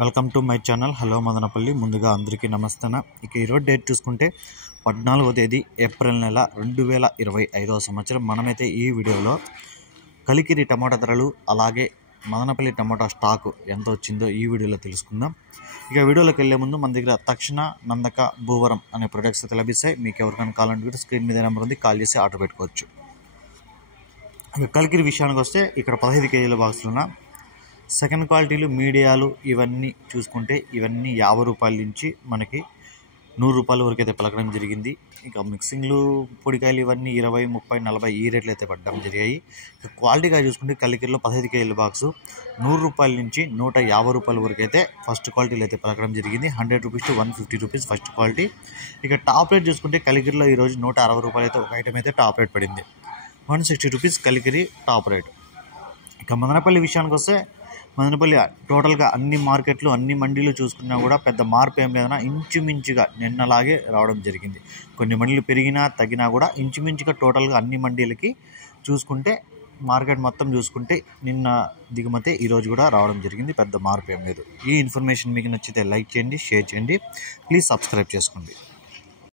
Welcome to my channel. Hello Madanapalle. ముందుగా అందరికీ నమస్తే. ఇక ఈరోజు డేట్ చూసుకుంటే 14వ తేదీ ఏప్రిల్ నెల 2025వ సంవత్సరం. మనమైతే ఈ వీడియోలో కలికిరి టమాటా ధరలు అలాగే మదనపల్లి టమాటా స్టాకు ఎంత వచ్చిందో ఈ వీడియోలో తెలుసుకుందాం. ఇక వీడియోలోకి వెళ్ళే ముందు మన దగ్గర తక్షణ, నందక, భూవరం అనే ప్రొడక్ట్స్ అయితే లభిస్తాయి. మీకు ఎవరికైనా కావాలంటే స్క్రీన్ మీద నెంబర్ ఉంది, కాల్ చేసి ఆర్డర్ పెట్టుకోవచ్చు. ఇక కలికిరి విషయానికి వస్తే ఇక్కడ 15 కేజీల బాక్సులున్న సెకండ్ క్వాలిటీలు, మీడియాలు ఇవన్నీ చూసుకుంటే ఇవన్నీ 50 రూపాయల నుంచి మనకి 100 రూపాయల వరకు అయితే పలకడం జరిగింది. ఇక మిక్సింగ్లు, పొడికాయలు ఇవన్నీ 20, 30, 40 ఈ రేట్లు అయితే పడడం జరిగాయి. ఇక క్వాలిటీగా చూసుకుంటే కలికిరిలో 15 కేజీల బాక్సు 100 రూపాయల నుంచి 150 రూపాయల వరకు అయితే ఫస్ట్ క్వాలిటీలు అయితే పలకడం జరిగింది. 100 rupees to 150 rupees first quality. ఇక టాప్ రేట్ చూసుకుంటే కలికిరిలో ఈరోజు 160 రూపాయలు అయితే ఒక ఐటమ్ అయితే టాప్ రేట్ పడింది. 160 రూపీస్ కలికిరి టాప్ రేట్. ఇక మదనపల్లి విషయానికి వస్తే మదనపల్లి టోటల్గా అన్ని మార్కెట్లు, అన్ని మండీలు చూసుకున్నా కూడా పెద్ద మార్పు ఏం లేదన్నా ఇంచుమించుగా నిన్నలాగే రావడం జరిగింది. కొన్ని మండీలు పెరిగినా తగ్గినా కూడా ఇంచుమించుగా టోటల్గా అన్ని మండీలకి చూసుకుంటే మార్కెట్ మొత్తం చూసుకుంటే నిన్న దిగుమతే ఈరోజు కూడా రావడం జరిగింది. పెద్ద మార్పు ఏం లేదు. ఈ ఇన్ఫర్మేషన్ మీకు నచ్చితే లైక్ చేయండి, షేర్ చేయండి, ప్లీజ్ సబ్స్క్రైబ్ చేసుకోండి.